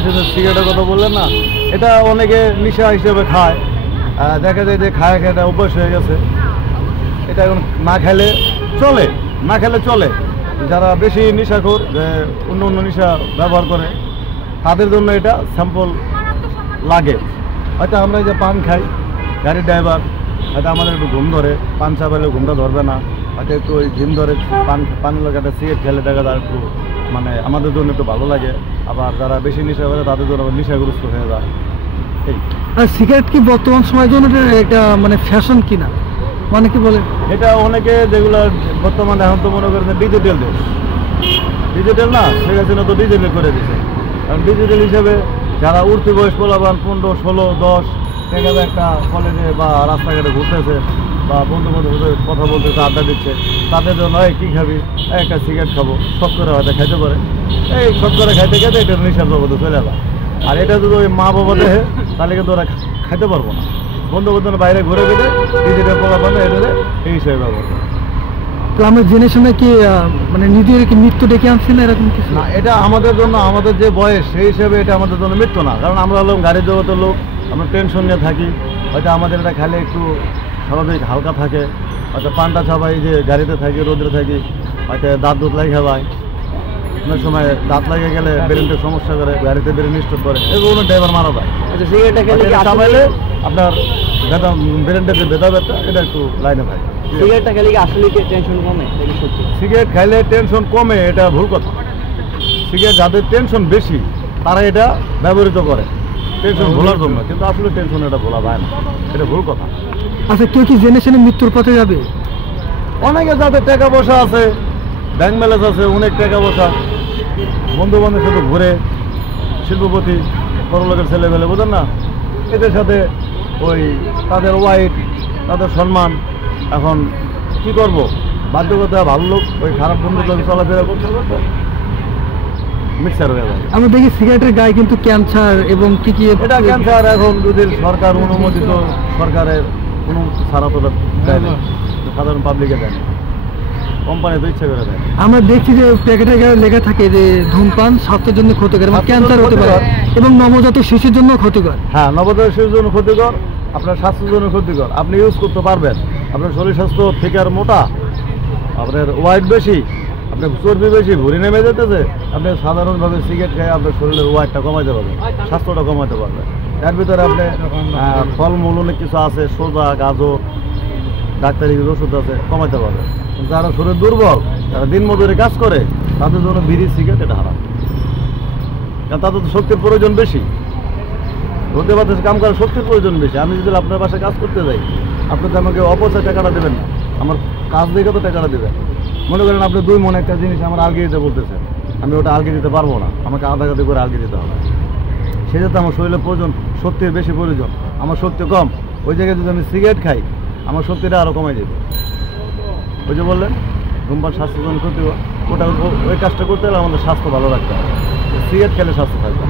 বলছেন যে সিগারেটের কথা বললেন না, এটা অনেকে নেশা হিসেবে খায়, দেখা যায় যে খায় এটা অভ্যাস হয়ে গেছে। এটা এখন না খেলে চলে, না খেলে চলে। যারা বেশি নেশাখোর, যে অন্য অন্য নেশা ব্যবহার করে, তাদের জন্য এটা স্যাম্পল লাগে। হয়তো আমরা যে পান খাই, গাড়ির ড্রাইভার হয়তো আমাদের একটু ঘুম ধরে, পান চাপাইলে ঘুমটা ধরবে না, হয়তো একটু ওই ঘিম ধরে পান লাগাটা সিগারেট খেলে দেখা যায় একটু মানে আমাদের জন্য একটু ভালো লাগে। আবার যারা বেশি নেশা করে তাদের জন্য নেশাগ্রস্ত হয়ে যায়। এই আর সিগারেট কি বর্তমান সময়ের জন্য এটা মানে ফ্যাশন কিনা অনেকে বলে? এটা অনেকে যেগুলো বর্তমানে এখন তো মনে করেন ডিজিটাল দেশ, ডিজিটাল না, সেটা তো ডিজিটাল করে দিচ্ছে। কারণ ডিজিটাল হিসেবে যারা উঠতি বয়স পোলাবান 15, 16, 10 দেখা যায় একটা কলেজে বা রাস্তাঘাটে ঘুরতেছে বা বন্ধু বান্ধব কথা বলতেছে, আড্ডা দিচ্ছে, তাদের জন্য এই কী খাবি, একটা সিগারেট খাবো, শখ করে হয়তো খাইতে পারে, এই শখ করে খাইতে খেতে এটা নেশার জগতে চলে যায়। আর এটা যদি ওই মা বাবা দেখে তাহলে কিন্তু ওরা খাইতে পারবো না। বন্ধু বান্ধব বাইরে ঘুরে ফিরে ডিজিটাল পোলাপান এটা এই হিসেবে ব্যবহার করে। তো আমরা জেনে শুনে কি মানে নিজের কি মৃত্যু ডেকে আনছি না এরকম কিছু না? এটা আমাদের জন্য, আমাদের যে বয়স সেই হিসেবে এটা আমাদের জন্য মৃত্যু না। কারণ আমরা হলাম গাড়ির জগতের লোক, আমরা টেনশন নিয়ে থাকি। হয়তো আমাদের এটা খেলে একটু স্বাভাবিক হালকা থাকে, হয়তো পানটা ছাপাই যে গাড়িতে থাকি, রোদ্রে থাকি, হয়তো দাঁত দুধ লাগে খাওয়াই, অনেক সময় দাঁত লাগে গেলে ব্রেনটের সমস্যা করে, গাড়িতে ব্রেন স্ট্রোক করে, এগুলো ড্রাইভার মারা যায়। সিগারেটটা খেলে চাপাইলে আপনার ব্যথা, ব্রেনটা যে ব্যথা এটা একটু লাইনে থাকে। সিগারেটটা খেলে কি আসলে কি টেনশন কমে? সিগারেট খাইলে টেনশন কমে এটা ভুল কথা। সিগারেট যাদের টেনশন বেশি তারা এটা ব্যবহৃত করে টেনশন ভোলার জন্য, কিন্তু আসলে টেনশন এটা ভোলা যায় না, এটা ভুল কথা। আচ্ছা, কেউ কি জেনে শুনে মৃত্যুর পথে যাবে? অনেকে যাদের টাকা পয়সা আছে, ব্যাংক ব্যালেন্স আছে, অনেক টাকা পয়সা, বন্ধু বান্ধবের সাথে ঘুরে, শিল্পপতি বড় লোকের ছেলেবেলে বোঝেন না, এদের সাথে ওই তাদের ওয়াইফ, তাদের সম্মান, এখন কি করব, বাধ্যকতা ভালো লোক ওই খারাপ বন্ধুর লোক চলাফেরা করতে করতে মিক্সার হয়ে যায়। আমরা দেখি সিগারেটের গায়ে কিন্তু ক্যান্সার এবং কি কি, এটা ক্যান্সার এখন যদি সরকার অনুমোদিত, সরকারের কোনো ছাড়া তো দেয় না, সাধারণ পাবলিকে দেয় না, কোম্পানি তো ইচ্ছা করে দেয়। আমরা দেখছি যে প্যাকেটের গায়ে লেখা থাকে যে ধূমপান স্বাস্থ্যের জন্য ক্ষতিকর এবং ক্যান্সার হতে পারে এবং নবজাতক শিশুর জন্য ক্ষতিকর। হ্যাঁ, নবজাতক শিশুর জন্য ক্ষতিকর, আপনার স্বাস্থ্যের জন্য ক্ষতিকর। আপনি ইউজ করতে পারবেন, আপনার শরীর স্বাস্থ্য ফিকার মোটা, আপনার ওয়েট বেশি, আপনার চর্বি বেশি, ভুঁড়ি নেমে যেতেছে, আপনি সাধারণভাবে সিগারেট খেয়ে আপনার শরীরের ওয়েটটা কমাইতে পারবেন, স্বাস্থ্যটা কমাইতে পারবেন। এর ভিতরে আপনি ফলমূল অনেক কিছু আছে, সোজা, গাজর, ডাক্তারি ওষুধ আছে, কমাইতে পারবেন। যারা শরীর দুর্বল, যারা দিন মজুরি কাজ করে, তাদের জন্য বিড়ি সিগারেট এটা হারাম। কারণ তাদের তো শক্তির প্রয়োজন বেশি, রোদে বাতাসে কাম করার শক্তির প্রয়োজন বেশি। আমি যদি আপনার বাসায় কাজ করতে যাই, আপনি তো আমাকে অপচয় টাকাটা দেবেন না, আমার কাজ দেখে তো টাকাটা দেবেন। মনে করেন আপনি 2 মণ একটা জিনিস আমার আলগিয়ে দিতে বলতেছেন, আমি ওটা আলগিয়ে দিতে পারবো না, আমাকে আধা কাঁধি করে আলগিয়ে দিতে হবে। সেটাতে আমার শরীরের প্রয়োজন, শক্তির বেশি প্রয়োজন, আমার শক্তি কম। ওই জায়গায় যদি আমি সিগারেট খাই, আমার শক্তিটা আরও কমাই দেবে। ওই যে বললেন ধূমপান স্বাস্থ্যের জন্য ক্ষতিকর, ওটা ওই কাজটা করতে হলে আমাদের স্বাস্থ্য ভালো রাখতে হবে। সিগারেট খেলে স্বাস্থ্য থাকবে।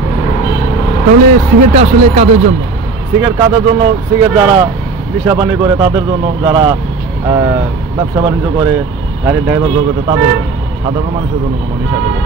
তাহলে সিগারেটটা আসলে কাদের জন্য? সিগারেট কাদের জন্য? সিগারেট যারা নেশা পানি করে তাদের জন্য, যারা ব্যবসা বাণিজ্য করে, গাড়ির ড্রাইভার জগতে তাদের জন্য, সাধারণ মানুষের জন্য কোনো নেশা করে।